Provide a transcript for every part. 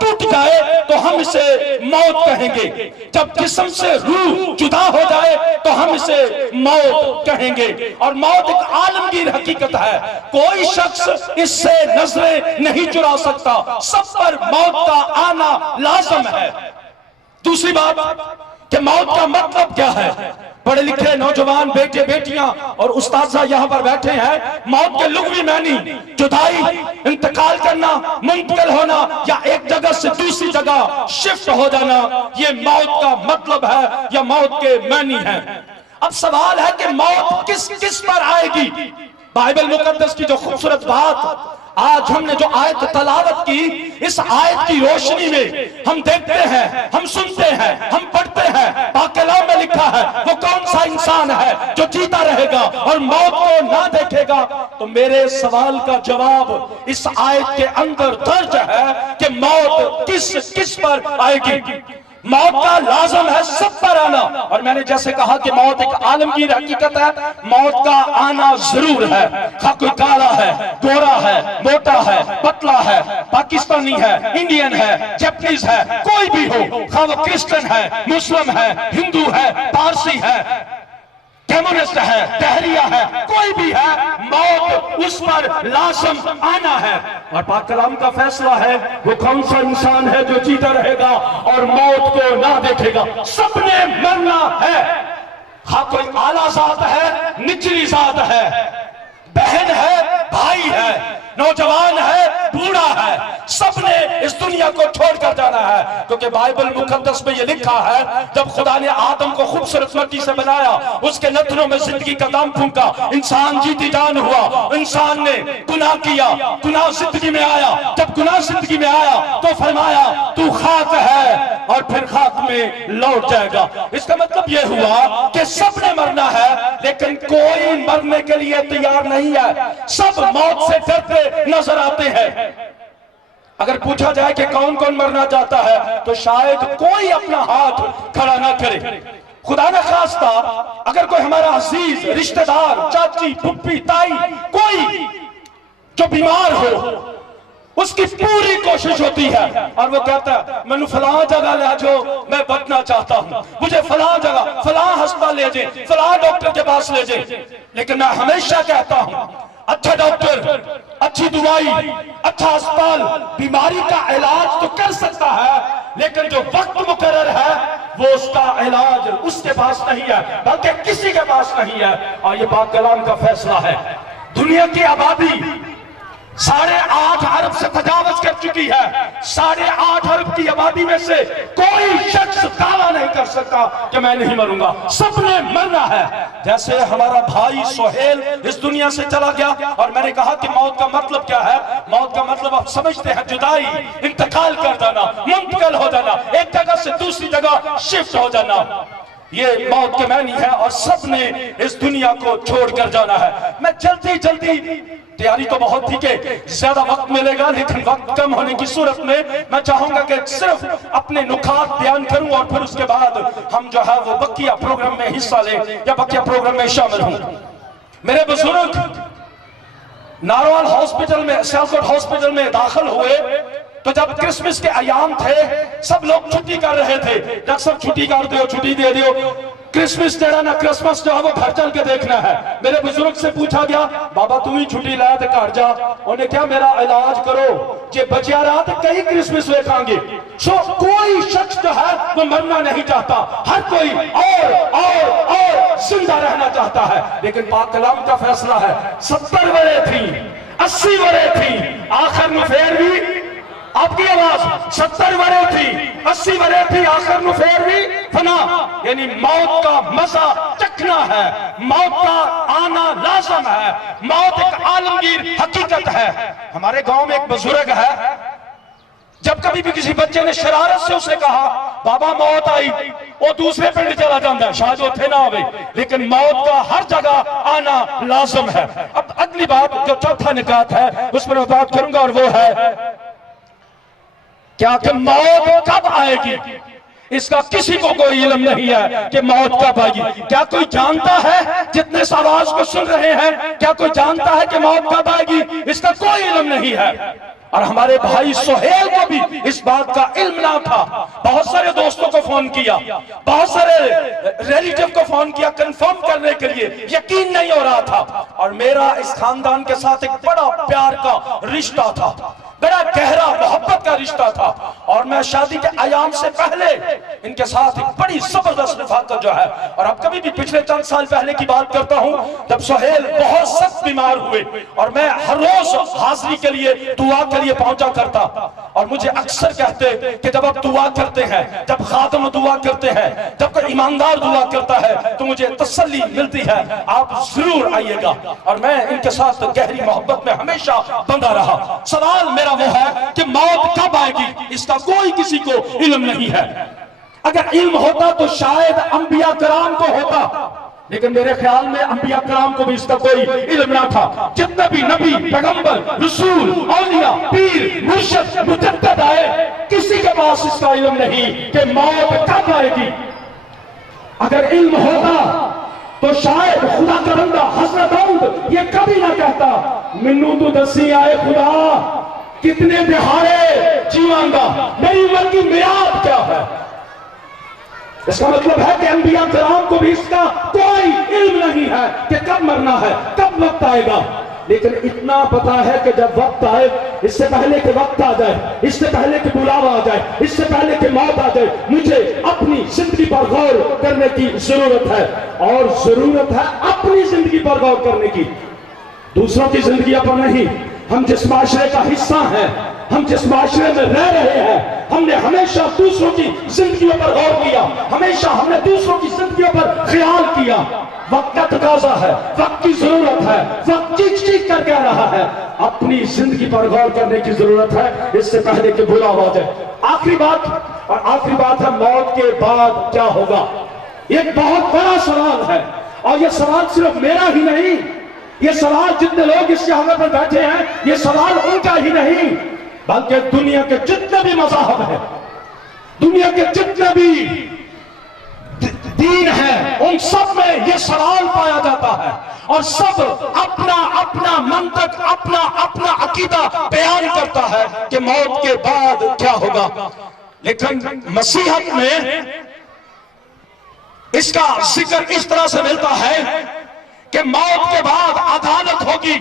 ٹوٹ جائے تو ہم اسے موت کہیں گے، جب جسم سے روح جدا ہو جائے تو ہم اسے موت کہیں گے۔ اور موت ایک عالمگیر حقیقت ہے، کوئی شخص اس سے نظریں نہیں چرا سکتا، سب پر موت کا آنا لازم ہے۔ دوسری بات کہ موت کا مطلب کیا ہے؟ پڑھے لکھے نوجوان بیٹے بیٹیاں اور استاذہ یہاں پر بیٹھے ہیں، موت کے لغوی معنی جدائی، انتقال کرنا، منتقل ہونا یا ایک جگہ سے دوسری جگہ شفٹ ہو جانا، یہ موت کا مطلب ہے یا موت کے معنی ہیں۔ اب سوال ہے کہ موت کس کس پر آئے گی؟ بائبل مقدس کی جو خوبصورت بات آج ہم نے جو آیت تلاوت کی، اس آیت کی روشنی میں ہم دیکھتے ہیں، ہم سنتے ہیں، ہم پڑھتے ہیں، پاک کلام میں لکھا ہے وہ کون سا انسان ہے جو جیتا رہے گا اور موت کو نہ دیکھے گا۔ تو میرے سوال کا جواب اس آیت کے اندر درج ہے کہ موت کس کس پر آئے گی۔ موت کا لازم ہے سب پر آنا، اور میں نے جیسے کہا کہ موت ایک عالمگیر حقیقت ہے، موت کا آنا ضرور ہے، خواہ کوئی کالا ہے، گورا ہے، موٹا ہے، پتلا ہے، پاکستانی ہے، انڈین ہے، جیپنیز ہے، کوئی بھی ہو، خواہ وہ کرسچن ہے، مسلم ہے، ہندو ہے، پارسی ہے، کمیونسٹ ہے، دہریہ ہے، کوئی بھی ہے، موت اس پر لازم آنا ہے۔ اور پاک کلام کا فیصلہ ہے وہ کون سا انسان ہے جو جیتا رہے گا اور موت کو نہ دیکھے گا۔ سب نے مرنا ہے، خواہ کوئی اعلیٰ ذات ہے، نچلی ذات ہے، بہن ہے، بھائی ہے، نوجوان ہے، بوڑھا ہے، سب نے اس دنیا کو چھوڑ کر جانا ہے، کیونکہ بائبل مقدس میں یہ لکھا ہے جب خدا نے آدم کو خوبصورت مٹی سے بنایا، اس کے نتنوں میں زندگی کا دم پھونکا، انسان جیتی جان ہوا، انسان نے گناہ کیا، گناہ زندگی میں آیا، جب گناہ زندگی میں آیا تو فرمایا تو خاک ہے اور پھر خاک میں لوٹ جائے گا۔ اس کا مطلب یہ ہوا کہ سب نے مرنا ہے لیکن کوئی مرنے کے لیے تیار نہیں ہے، سب موت سے ڈرتے نظر آتے ہیں۔ اگر پوچھا جائے کہ کون کون مرنا چاہتا ہے تو شاید کوئی اپنا ہاتھ کھڑا نہ کرے۔ خدا نہ خواستہ اگر کوئی ہمارا عزیز رشتہ دار، چاچی، پھپھی، تائی، کوئی جو بیمار ہو، اس کی پوری کوشش ہوتی ہے اور وہ کہتا ہے میں فلاں جگہ لے جاؤ، میں بچنا چاہتا ہوں، مجھے فلاں جگہ، فلاں ہسپتال لے جائیں، فلاں ڈاکٹر کے پاس لے جائیں۔ لیکن میں ہمیشہ کہتا ہوں اچھا ڈاکٹر، اچھی دوائی، اچھا ہسپتال بیماری کا علاج تو کر سکتا ہے، لیکن جو وقت مقرر ہے وہ اس کا علاج اس کے پاس نہیں ہے، بلکہ کسی کے پاس نہیں ہے۔ اور یہ پاک کلام کا فیصلہ ہے۔ دنیا کی آبادی 8.5 ارب سے تجاوز کر چکی ہے، 8.5 ارب کی آبادی میں سے کوئی شخص دعویٰ نہیں کر سکتا کہ میں نہیں مروں گا، سب نے مرنا ہے۔ جیسے ہمارا بھائی سہیل اس دنیا سے چلا گیا، اور میں نے کہا کہ موت کا مطلب کیا ہے؟ موت کا مطلب آپ سمجھتے ہیں جدائی، انتقال کر جانا، منتقل ہو جانا، ایک جگہ سے دوسری جگہ شفٹ ہو جانا، یہ موت کے معنی ہے، اور سب نے اس دنیا کو چھوڑ کر جانا ہے۔ میں جلدی تیاری تو بہت تھی کہ زیادہ وقت ملے گا، لیکن وقت کم ہونے کی صورت میں میں چاہوں گا کہ صرف اپنے نکات بیان کروں اور پھر اس کے بعد ہم جو ہے وہ بقیہ پروگرام میں حصہ لیں یا بقیہ پروگرام میں شامل ہوں۔ میرے بزرگ ناروال ہاسپٹل میں، سیالکوٹ ہاسپٹل میں داخل ہوئے تو جب کرسمس کے ایام تھے سب لوگ چھٹی کر رہے تھے، ڈاکٹر صاحب چھٹی کر دیو، چھٹی دے دیو، کرسمس جڑا نا کرسمس جو ہے وہ گھر چل کے دیکھنا ہے۔ میرے بزرگ سے پوچھا گیا بابا تو ہی چھٹی لایا تے گھر جا، انہیں کیا میرا علاج کرو جے بچیا رہا تو کئی کرسمس دیکھاں گے۔ سو کوئی شخص جو ہے وہ مرنا نہیں چاہتا، ہر کوئی اور زندہ رہنا چاہتا ہے، لیکن پاک کلام کا فیصلہ ہے 70 ورے تھی، 80 ورے تھی، آخر میں پھر بھی آپ کی آواز 70 ورے تھی، 80 ورے تھی، آخر میں پھر بھی فنا، یعنی موت کا مزہ چکھنا ہے، موت کا آنا لازم ہے، موت ایک عالمگیر حقیقت ہے۔ ہمارے گاؤں میں ایک بزرگ ہے، جب کبھی بھی کسی بچے نے شرارت سے اسے کہا بابا موت آئی، وہ دوسرے پنڈ چلا جاندہ ہے، شاید وہ تھے نہ ہوئے، لیکن موت کا ہر جگہ آنا لازم ہے۔ اب اگلی بات جو چوتھا نکات ہے اس پر میں بات کروں گا، اور وہ ہے کیا کہ موت کب آئے گی؟ اس کا کسی کو کوئی علم نہیں ہے کہ موت کب آئے گی۔ کیا کوئی جانتا ہے جتنے اس آواز کو سن رہے ہیں، کیا کوئی جانتا ہے کہ موت کب آئے گی؟ اس کا کوئی علم نہیں ہے۔ اور ہمارے بھائی سہیل کو بھی اس بات کا علم نہ تھا. بہت سارے دوستوں کو فون کیا, بہت سارے ریلیٹیو کو فون کیا کنفرم کرنے کے لیے, یقین نہیں ہو رہا تھا. اور میرا اس خاندان کے ساتھ ایک بڑا پیار کا رشتہ تھا, بڑا گہرا محبت کا رشتہ تھا. اور میں شادی کے ایام سے پہلے ان کے ساتھ ایک بڑی زبردست رفاقت جو ہے. اور اب کبھی بھی پچھلے چند سال پہلے کی بات کرتا ہوں جب سہیل بہت سخت بیمار ہوئے, اور میں ہر روز حاضری کے لیے دعا کے لیے پہنچا کرتا. اور مجھے اکثر کہتے کہ جب آپ دعا کرتے ہیں, جب خادم دعا کرتے ہیں, جب کوئی ایماندار دعا کرتا ہے تو مجھے تسلی ملتی ہے, آپ ضرور آئیے گا. اور میں ان کے ساتھ گہری محبت میں ہمیشہ بندہ رہا. سوال میرا وہ ہے کہ موت کب آئے گی, اس کا کوئی کسی کو علم نہیں ہے. اگر علم ہوتا تو شاید انبیاء کرام کو ہوتا, لیکن میرے خیال میں انبیاء کرام کو بھی اس کا کوئی علم نہ تھا. جتنے بھی نبی, پیغمبر, رسول, اولیاء, پیر, مرشد, مجدد آئے, کسی کے پاس اس کا علم نہیں کہ موت کب آئے گی. اگر علم ہوتا تو شاید خدا کا بندہ حضرت داؤد یہ کبھی نہ کہتا منو تو دسی آئے خدا کتنے دہاڑے جیواں گا, میری عمر کی میعاد کیا ہے. اس کا مطلب ہے کہ انبیاء کرام کو بھی اس کا کوئی علم نہیں ہے کہ کب مرنا ہے, کب وقت آئے گا. لیکن اتنا پتا ہے کہ جب وقت آئے, اس سے پہلے کہ وقت آ جائے, اس سے پہلے کہ بلاوا آ جائے, اس سے پہلے کہ موت آ جائے, مجھے اپنی زندگی پر غور کرنے کی ضرورت ہے. اور ضرورت ہے اپنی زندگی پر غور کرنے کی, دوسروں کی زندگی پر نہیں. ہم جس معاشرے کا حصہ ہیں, ہم جس معاشرے میں رہ رہے ہیں, ہم نے ہمیشہ دوسروں کی زندگیوں پر غور کیا, ہمیشہ ہم نے دوسروں کی زندگیوں پر خیال کیا. وقت کا تقاضا ہے, وقت کی ضرورت ہے, وقت چیخ چیخ کر کہہ رہا ہے اپنی زندگی پر غور کرنے کی ضرورت ہے, اس سے پہلے کہ بلاوا آ جائے. آخری بات ہے موت کے بعد کیا ہوگا. یہ ایک بہت بڑا سوال ہے, اور یہ سوال صرف میرا ہی نہیں, یہ سوال جتنے لوگ اس جگہ پر بیٹھے ہیں یہ سوال ان کا ہی نہیں, بلکہ دنیا کے جتنے بھی مذاہب ہیں, دنیا کے جتنے بھی دین ہیں, ان سب میں یہ سوال پایا جاتا ہے. اور سب اپنا اپنا منطق, اپنا اپنا عقیدہ بیان کرتا ہے کہ موت کے بعد کیا ہوگا. لیکن مسیحیت میں اس کا ذکر اس طرح سے ملتا ہے کہ موت کے بعد عدالت ہوگی.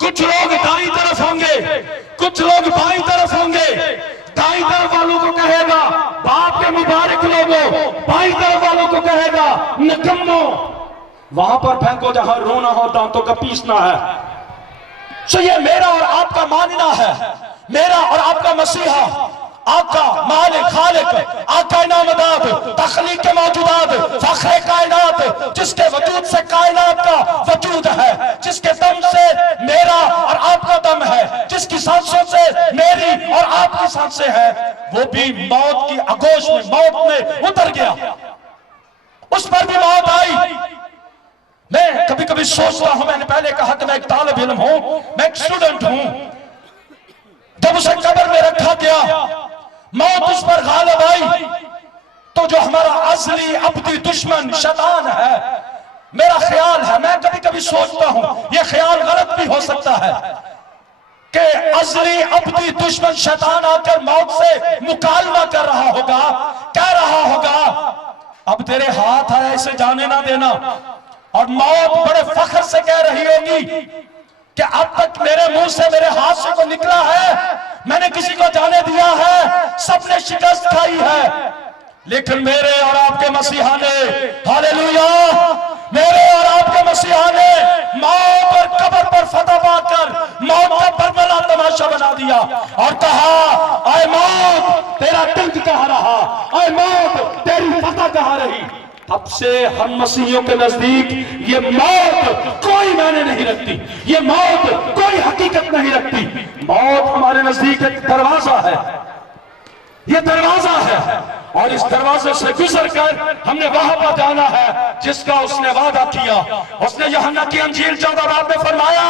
کچھ لوگ دائیں طرف ہوں گے, کچھ لوگ بائیں طرف ہوں گے. دائیں طرف والوں کو کہے گا باپ کے مبارک لوگوں, بائیں طرف والوں کو کہے گا نکمو, وہاں پر پھینکو جہاں رونا ہو, دانتوں کا پیسنا ہے. سو یہ میرا اور آپ کا ماننا ہے, میرا اور آپ کا مسیحا, آقا, مالک, خالق, آقا نامداد, تخلیق کے موجودات, فخر کائنات, جس کے وجود سے کائنات کا وجود ہے, جس کے دم سے میرا اور آپ کا دم ہے, جس کی سانسوں سے میری اور آپ کی سانسیں ہیں, وہ بھی موت کی آغوش میں, موت میں اتر گیا. اس پر بھی موت آئی. میں کبھی کبھی سوچتا ہوں, میں نے پہلے کہا کہ میں ایک طالب علم ہوں, میں ایک اسٹوڈنٹ ہوں. جب اسے قبر میں رکھا گیا, موت اس پر غالب آئی, تو جو ہمارا ازلی ابدی دشمن شیطان ہے, میرا خیال ہے, میں کبھی کبھی سوچتا ہوں, یہ خیال غلط بھی ہو سکتا ہے, کہ ازلی ابدی دشمن شیطان آ کر موت سے مکالمہ کر رہا ہوگا, کہہ رہا ہوگا اب تیرے ہاتھ ہے, اسے جانے نہ دینا. اور موت بڑے فخر سے کہہ رہی ہوگی کہ اب تک میرے منہ سے, میرے ہاتھ سے کو نکلا ہے, میں نے کسی کو جانے دیا ہے, سب نے شکست کھائی ہے, لیکن میرے اور آپ کے مسیحا نے, ہاللیلویا, میرے اور آپ کے مسیحا نے موت اور قبر پر فتح پا کر موت کا برملا تماشا بنا دیا, اور کہا اے موت تیرا ٹنک کہاں رہا, اے موت تیری فتح کہاں رہی. اب سے ہم مسیحیوں کے نزدیک یہ موت کوئی معنی نہیں رکھتی, یہ موت کوئی حقیقت نہیں رکھتی. موت ہمارے نزدیک ایک دروازہ ہے, یہ دروازہ ہے, اور اس دروازے سے گزر کر ہم نے وہاں پر جانا ہے جس کا اس نے وعدہ کیا. اس نے یوحنا کی انجیل 14 باب میں فرمایا,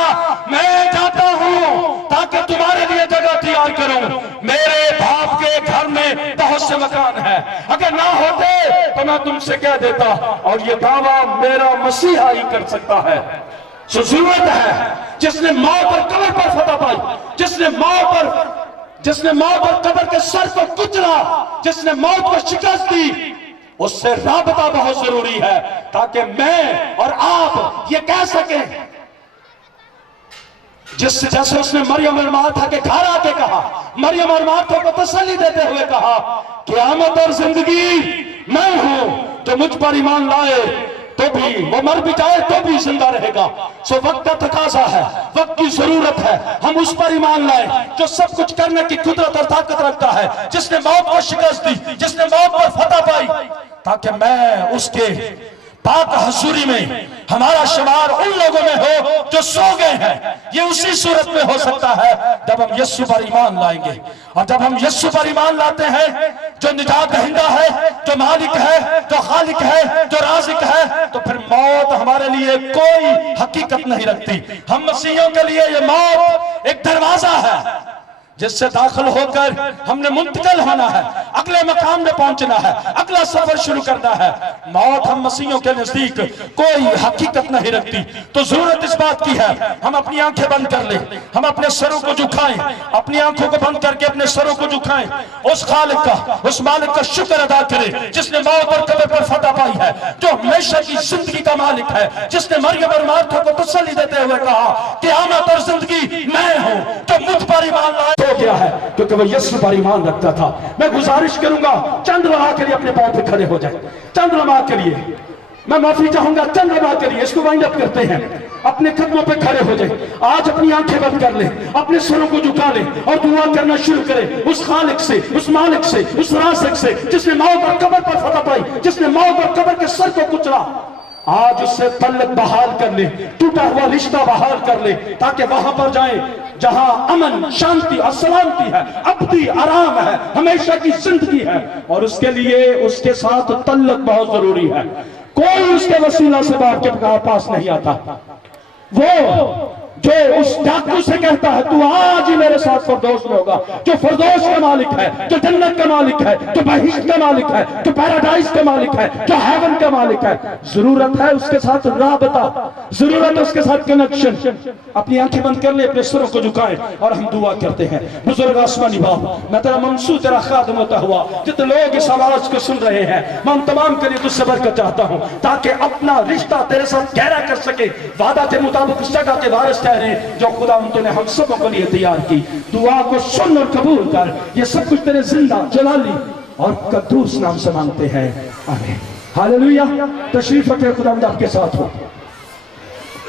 میں جاتا ہوں تاکہ تمہارے لیے جگہ تیار کروں, میرے باپ کے گھر میں بہت سے مکان ہیں, اگر نہ ہوتے تو میں تم سے کہہ دیتا. اور یہ دعویٰ میرا مسیحا ہی کر سکتا ہے. ضرورت ہے جس نے موت اور قبر پر فتح پائی، جس نے موت اور قبر کے سر کو کچلا، جس نے موت کو شکست دی، اس سے رابطہ بہت ضروری ہے تاکہ میں اور آپ یہ کہہ سکیں جیسے اس نے مریم اور مارتھا کے گھر آ کے کہا، مریم اور مارتھا کو تسلی دیتے ہوئے کہا قیامت اور زندگی میں ہوں، جو مجھ پر ایمان لائے تو بھی وہ مر بھی جائے تو بھی زندہ رہے گا۔ سو وقت کا تقاضا ہے، وقت کی ضرورت ہے، ہم اس پر ایمان لائیں جو سب کچھ کرنے کی قدرت اور طاقت رکھتا ہے، جس نے موت کو شکست دی، جس نے موت پر فتح پائی، تاکہ میں اس کے پاک حضوری میں ہمارا شمار ان لوگوں میں ہو جو سو گئے ہیں۔ یہ اسی صورت میں ہو سکتا ہے جب ہم یسوع پر ایمان لائیں گے، اور جب ہم یسوع پر ایمان لاتے ہیں جو نجات دہندہ ہے، جو مالک ہے، جو خالق ہے، جو رازق ہے، تو پھر موت ہمارے لیے کوئی حقیقت نہیں رکھتی۔ ہم مسیحیوں کے لیے یہ موت ایک دروازہ ہے جس سے داخل ہو کر ہم نے منتقل ہونا ہے، اگلے مقام میں پہنچنا ہے، اگلا سفر شروع کرنا ہے۔ موت ہم مسیحیوں کے نزدیک کوئی حقیقت نہیں رکھتی، تو ضرورت اس بات کی ہے ہم اپنی آنکھیں بند کر لیں، ہم اپنے سروں کو جھکائیں، اپنی آنکھوں کو بند کر کے اپنے سروں کو جھکائیں، اس خالق کا، اس مالک کا شکر ادا کریں جس نے موت اور قبر پر فتح پائی ہے، جو ہمیشہ کی زندگی کا مالک ہے، جس نے مریم اور مارتھا کو تسلی دیتے ہوئے کہا قیامت اور زندگی میں ہوں، جو مجھ پر ایمان لائے تو کیا ہے، کیونکہ وہ یسوع پر ایمان رکھتا تھا۔ میں گزارش کروں گا چند لمحہ کے لیے اپنے پاؤں پہ کھڑے ہو جائیں، چند لمحہ کے لیے میں معافی چاہوں گا، چند لمحہ کے لیے اس کو وائنڈ اپ کرتے ہیں، اپنے قدموں پہ کھڑے ہو جائیں، آج اپنی آنکھیں بند کر لیں، اپنے سروں کو جھکا لیں اور دعا کرنا شروع کریں اس خالق سے، اس مالک سے، اس رازق سے جس نے موت اور قبر پر فتح پائی، جس نے موت اور قبر کے سر کو کچلا۔ آج اس سے تعلق بحال کر لیں، ٹوٹا ہوا رشتہ بحال کر لیں، تاکہ وہاں پر جائیں جہاں امن، شانتی اور سلامتی ہے، ابدی آرام ہے، ہمیشہ کی زندگی ہے، اور اس کے لیے اس کے ساتھ تعلق بہت ضروری ہے۔ کوئی اس کے وسیلہ سے باپ کے پاس نہیں آتا۔ وہ جو اس ڈاکو سے کہتا ہے تو آج ہی میرے ساتھ فردوس میں ہوگا، جو فردوس کا مالک ہے، جو جنت کا مالک ہے، جو بہشت کا مالک ہے، جو پیراڈائز کا مالک ہے، جو ہیون کا مالک ہے، ضرورت ہے اس کے ساتھ رابطہ، ضرورت ہے اس کے ساتھ کنیکشن۔ اپنی آنکھیں بند کر لیں، اپنے سروں کو جھکائیں اور ہم دعا کرتے ہیں۔ بزرگ آسمانی باپ، میں تیرا ممسو، تیرا خادم ہوتا ہوا جتنے لوگ اس آواز کو سن رہے ہیں، میں ان تمام کے لیے تجھ سے برکت چاہتا ہوں تاکہ اپنا رشتہ تیرے ساتھ گہرا کر سکے، وعدہ کے مطابق اس جگہ کے وارث ٹھہرے جو خدا تو نے ہم سب کو لیے تیار کی۔ دعا کو سن اور قبول کر، یہ سب کچھ تیرے زندہ، جلالی اور قدوس نام سے مانگتے ہیں، آمین۔ ہاللویہ۔ تشریف رکھیں، خدا آپ کے ساتھ ہو۔